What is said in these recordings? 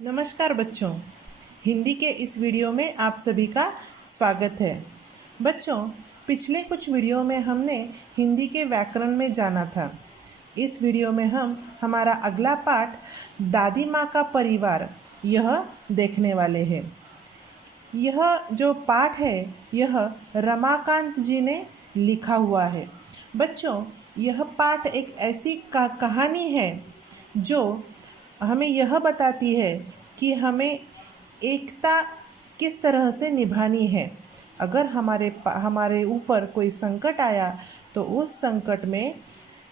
नमस्कार बच्चों, हिंदी के इस वीडियो में आप सभी का स्वागत है। बच्चों, पिछले कुछ वीडियो में हमने हिंदी के व्याकरण में जाना था। इस वीडियो में हम हमारा अगला पाठ दादी माँ का परिवार यह देखने वाले हैं। यह जो पाठ है यह रमाकांत जी ने लिखा हुआ है। बच्चों, यह पाठ एक ऐसी कहानी है जो हमें यह बताती है कि हमें एकता किस तरह से निभानी है। अगर हमारे ऊपर कोई संकट आया तो उस संकट में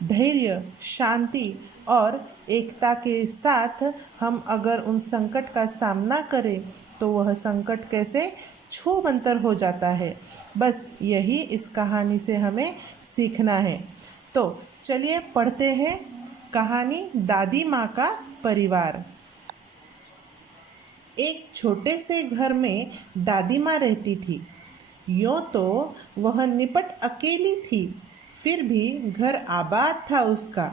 धैर्य, शांति और एकता के साथ हम अगर उन संकट का सामना करें तो वह संकट कैसे छूमंतर हो जाता है। बस यही इस कहानी से हमें सीखना है। तो चलिए पढ़ते हैं कहानी दादी माँ का परिवार। एक छोटे से घर में दादी माँ रहती थी। यूँ तो वह निपट अकेली थी, फिर भी घर आबाद था उसका।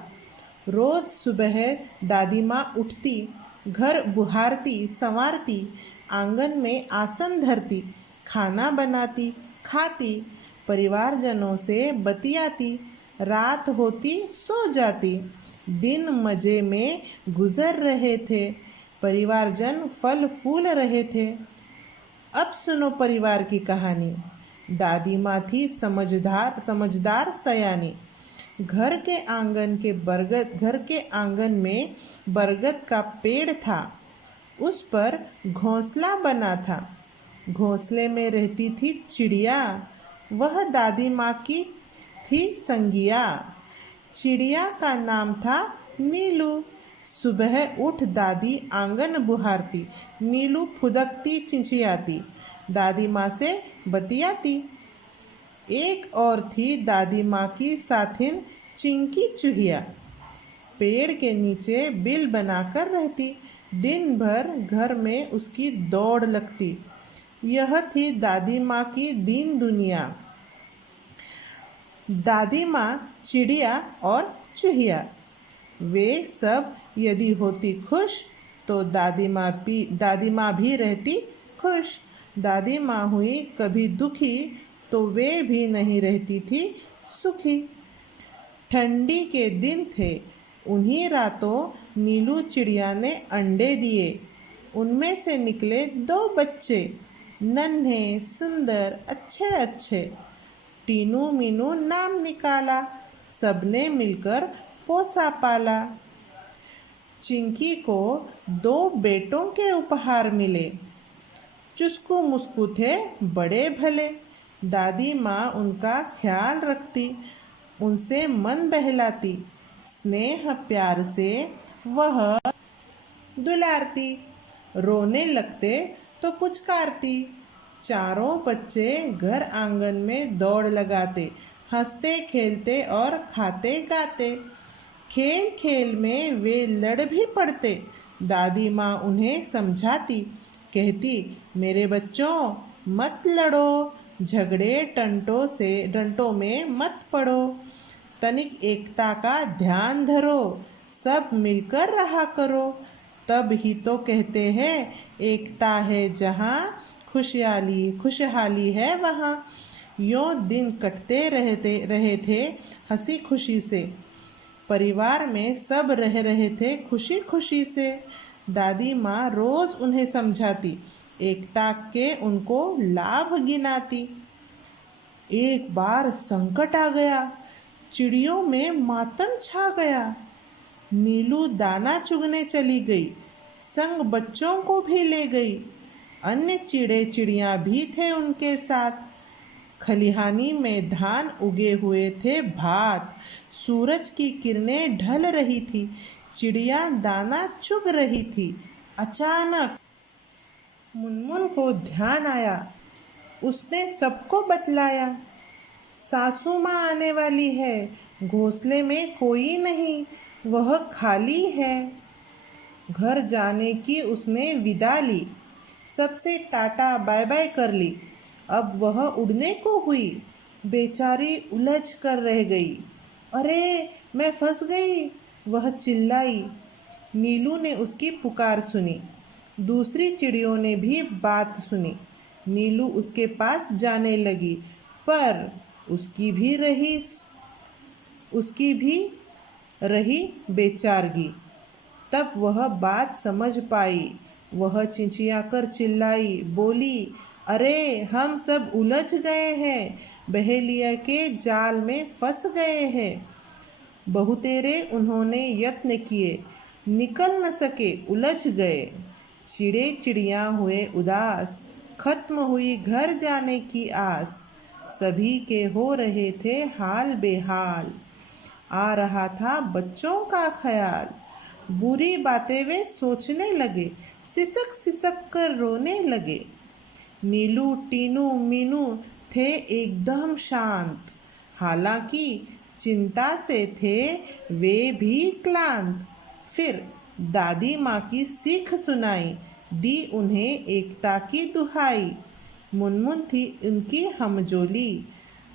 रोज सुबह दादी माँ उठती, घर बुहारती संवारती, आंगन में आसन धरती, खाना बनाती, खाती, परिवारजनों से बतियाती, रात होती सो जाती। दिन मजे में गुजर रहे थे, परिवारजन फल फूल रहे थे। अब सुनो परिवार की कहानी। दादी माँ थी समझदार सयानी। घर के आंगन में बरगद का पेड़ था, उस पर घोंसला बना था। घोंसले में रहती थी चिड़िया, वह दादी माँ की थी संगिया। चिड़िया का नाम था नीलू। सुबह उठ दादी आंगन बुहारती, नीलू फुदकती चिंचियाती, दादी माँ से बतियाती। एक और थी दादी माँ की साथिन चिंकी चूहिया। पेड़ के नीचे बिल बनाकर रहती, दिन भर घर में उसकी दौड़ लगती। यह थी दादी माँ की दीन दुनिया। दादी माँ, चिड़िया और चूहिया, वे सब यदि होती खुश तो दादी माँ भी रहती खुश। दादी माँ हुई कभी दुखी तो वे भी नहीं रहती थी सुखी। ठंडी के दिन थे, उन्हीं रातों नीलू चिड़िया ने अंडे दिए। उनमें से निकले 2 बच्चे, नन्हे सुंदर अच्छे अच्छे। टीनू मीनू नाम निकाला, सबने मिलकर पोसा पाला। चिंकी को 2 बेटों के उपहार मिले, चुस्कू मुस्कू थे बड़े भले। दादी माँ उनका ख्याल रखती, उनसे मन बहलाती, स्नेह प्यार से वह दुलारती। रोने लगते तो पुचकारती। चारों बच्चे घर आंगन में दौड़ लगाते, हंसते खेलते और खाते गाते। खेल खेल में वे लड़ भी पड़ते। दादी माँ उन्हें समझाती, कहती, मेरे बच्चों मत लड़ो, झगड़े डंटों में मत पड़ो, तनिक एकता का ध्यान धरो, सब मिलकर रहा करो। तब ही तो कहते हैं एकता है जहाँ खुशहाली है वहाँ। यूँ दिन कटते रहे थे हंसी खुशी से। परिवार में सब रह रहे थे खुशी खुशी से। दादी माँ रोज उन्हें समझाती, एकता के उनको लाभ गिनाती। एक बार संकट आ गया, चिड़ियों में मातम छा गया। नीलू दाना चुगने चली गई, संग बच्चों को भी ले गई। अन्य चिड़ियाँ भी थे उनके साथ। खलिहानी में धान उगे हुए थे भात, सूरज की किरणें ढल रही थी, चिड़िया दाना चुग रही थी। अचानक मुनमुन को ध्यान आया, उसने सबको बतलाया, सासू माँ आने वाली है, घोंसले में कोई नहीं, वह खाली है। घर जाने की उसने विदा ली, सबसे टाटा बाय बाय कर ली। अब वह उड़ने को हुई, बेचारी उलझ कर रह गई। अरे मैं फंस गई, वह चिल्लाई। नीलू ने उसकी पुकार सुनी, दूसरी चिड़ियों ने भी बात सुनी। नीलू उसके पास जाने लगी, पर उसकी भी रही बेचारगी। तब वह बात समझ पाई। वह चिंचियाकर चिल्लाई, बोली, अरे हम सब उलझ गए हैं, बहेलिया के जाल में फंस गए हैं। बहुतेरे उन्होंने यत्न किए, निकल न सके, उलझ गए। चिड़े चिड़ियाँ हुए उदास, खत्म हुई घर जाने की आस। सभी के हो रहे थे हाल बेहाल। आ रहा था बच्चों का ख्याल। बुरी बातें वे सोचने लगे, सिसक सिसक कर रोने लगे। नीलू, टीनू, मीनू थे एकदम शांत। हालांकि चिंता से थे वे भी क्लांत। फिर दादी माँ की सीख सुनाई, दी उन्हें एकता की दुहाई। मुनमुन थी उनकी हमजोली,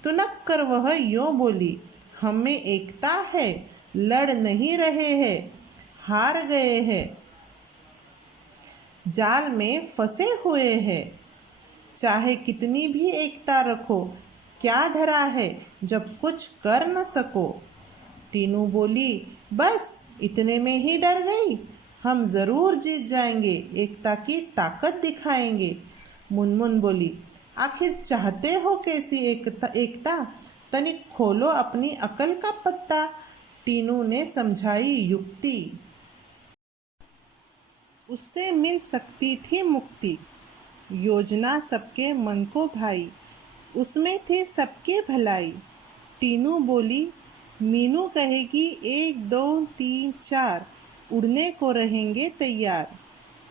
तुनक कर वह यूं बोली, हम में एकता है, लड़ नहीं रहे हैं, हार गए हैं, जाल में फंसे हुए हैं। चाहे कितनी भी एकता रखो, क्या धरा है जब कुछ कर न सको। टीनू बोली, बस इतने में ही डर गई, हम जरूर जीत जाएंगे, एकता की ताकत दिखाएंगे। मुनमुन बोली, आखिर चाहते हो कैसी एकता, तनिक खोलो अपनी अकल का पत्ता। टीनू ने समझाई युक्ति, उससे मिल सकती थी मुक्ति। योजना सबके मन को भाई, उसमें थे सबके भलाई। टीनू बोली, मीनू कहेगी 1 2 3 4, उड़ने को रहेंगे तैयार।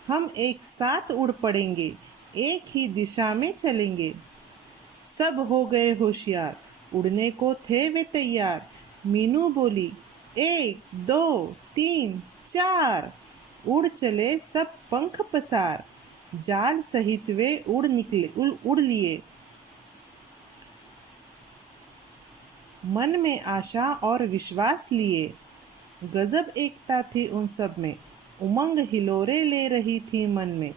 हम एक साथ उड़ पड़ेंगे, एक ही दिशा में चलेंगे। सब हो गए होशियार, उड़ने को थे वे तैयार। मीनू बोली, 1 2 3 4, उड़ चले सब पंख पसार। जाल सहित वे उड़ लिए। मन में आशा और विश्वास लिए। गजब एकता थी उन सब में, उमंग हिलोरे ले रही थी मन में।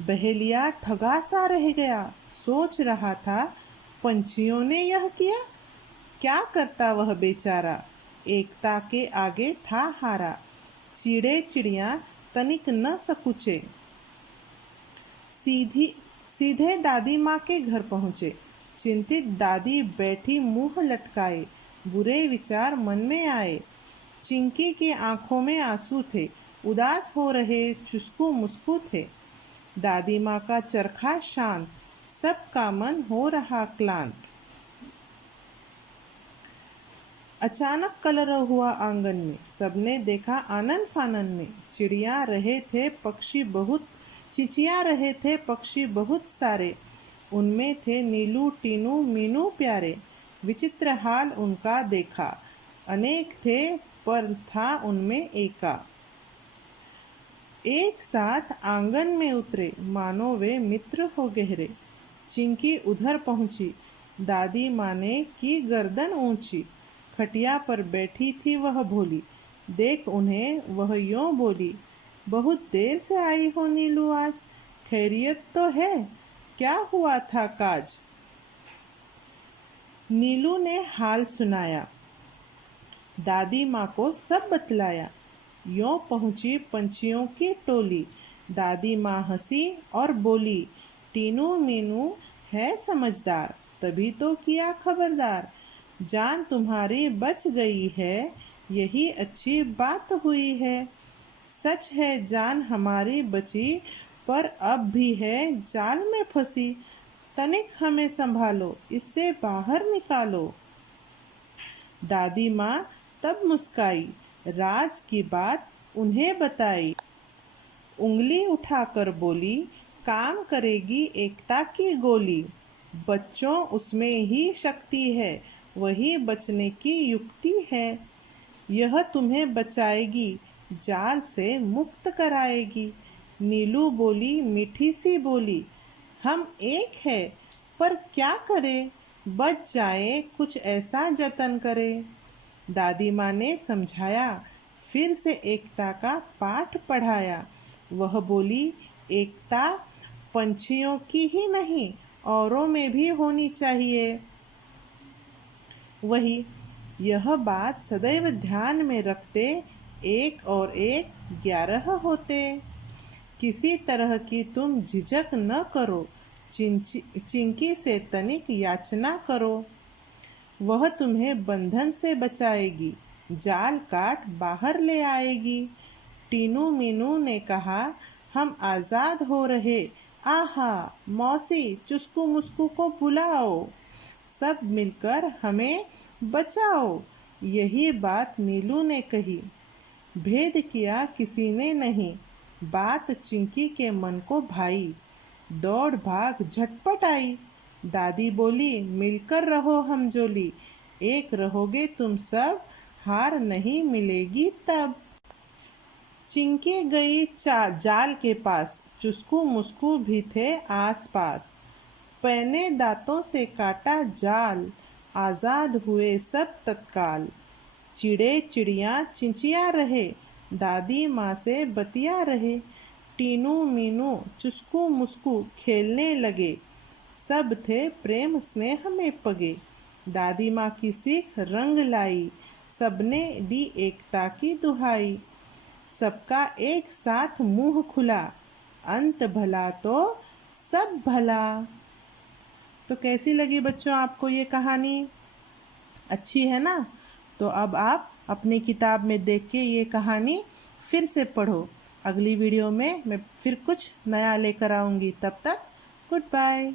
बहेलिया ठगा सा रह गया, सोच रहा था पंछियों ने यह किया, क्या करता वह बेचारा, एकता के आगे था हारा। चिड़े चिड़िया तनिक न सकुचे, सीधे दादी माँ के घर पहुँचे। चिंतित दादी बैठी मुंह लटकाए, बुरे विचार मन में आए। चिंकी की आंखों में आंसू थे, उदास हो रहे चुस्कू मुस्कू थे। दादी माँ का चरखा शांत, सबका मन हो रहा क्लांत। अचानक कलरव हुआ आंगन में, सबने देखा आनन फानन में। चिड़िया रहे थे पक्षी बहुत, चिचिया रहे थे पक्षी बहुत सारे। उनमें थे नीलू, टीनू, मीनू प्यारे। विचित्र हाल उनका देखा, अनेक थे पर था उनमें एका। एक साथ आंगन में उतरे, मानो वे मित्र हो गहरे। चिंकी उधर पहुंची, दादी माँ ने की गर्दन ऊंची। खटिया पर बैठी थी वह भोली, देख उन्हें वह यूं बोली, बहुत देर से आई हो नीलू आज, खैरियत तो है, क्या हुआ था काज। नीलू ने हाल सुनाया, दादी माँ को सब बतलाया। यूं पहुंची पंछियों की टोली, दादी माँ हंसी और बोली, टीनू मीनू है समझदार, तभी तो किया खबरदार। जान तुम्हारी बच गई है, यही अच्छी बात हुई है। सच है जान हमारी बची, पर अब भी है जाल में फंसी। तनिक हमें संभालो, इससे बाहर निकालो। दादी माँ तब मुस्काई, राज की बात उन्हें बताई। उंगली उठाकर बोली, काम करेगी एकता की गोली। बच्चों उसमें ही शक्ति है, वही बचने की युक्ति है। यह तुम्हें बचाएगी, जाल से मुक्त कराएगी। नीलू बोली मीठी सी बोली, हम एक है, पर क्या करें, बच जाए कुछ ऐसा जतन करे। दादी माँ ने समझाया, फिर से एकता का पाठ पढ़ाया। वह बोली, एकता पंछियों की ही नहीं औरों में भी होनी चाहिए। वही यह बात सदैव ध्यान में रखते 1 और 1 11 होते। किसी तरह की तुम झिझक न करो, चिंकी से तनिक याचना करो, वह तुम्हें बंधन से बचाएगी, जाल काट बाहर ले आएगी। टीनू मीनू ने कहा, हम आजाद हो रहे, आहा मौसी चुस्कू मुस्कू को बुलाओ, सब मिलकर हमें बचाओ। यही बात नीलू ने कही। भेद किया किसी ने नहीं, बात चिंकी के मन को भाई। दौड़ भाग झटपट आई। दादी बोली, मिलकर रहो हम जोली, एक रहोगे तुम सब, हार नहीं मिलेगी तब। चिंकी गई जाल के पास, चुस्कू मुस्कू भी थे आस पास। पैने दांतों से काटा जाल, आजाद हुए सब तत्काल। चिड़े चिड़िया चिंचिया रहे, दादी माँ से बतिया रहे। टीनू मीनू चुस्कू मुस्कू खेलने लगे, सब थे प्रेम स्नेह में पगे। दादी माँ की सीख रंग लाई, सबने दी एकता की दुहाई। सबका एक साथ मुंह खुला, अंत भला तो सब भला। तो कैसी लगी बच्चों आपको ये कहानी? अच्छी है ना? तो अब आप अपनी किताब में देख के ये कहानी फिर से पढ़ो। अगली वीडियो में मैं फिर कुछ नया लेकर आऊँगी। तब तक गुड बाय।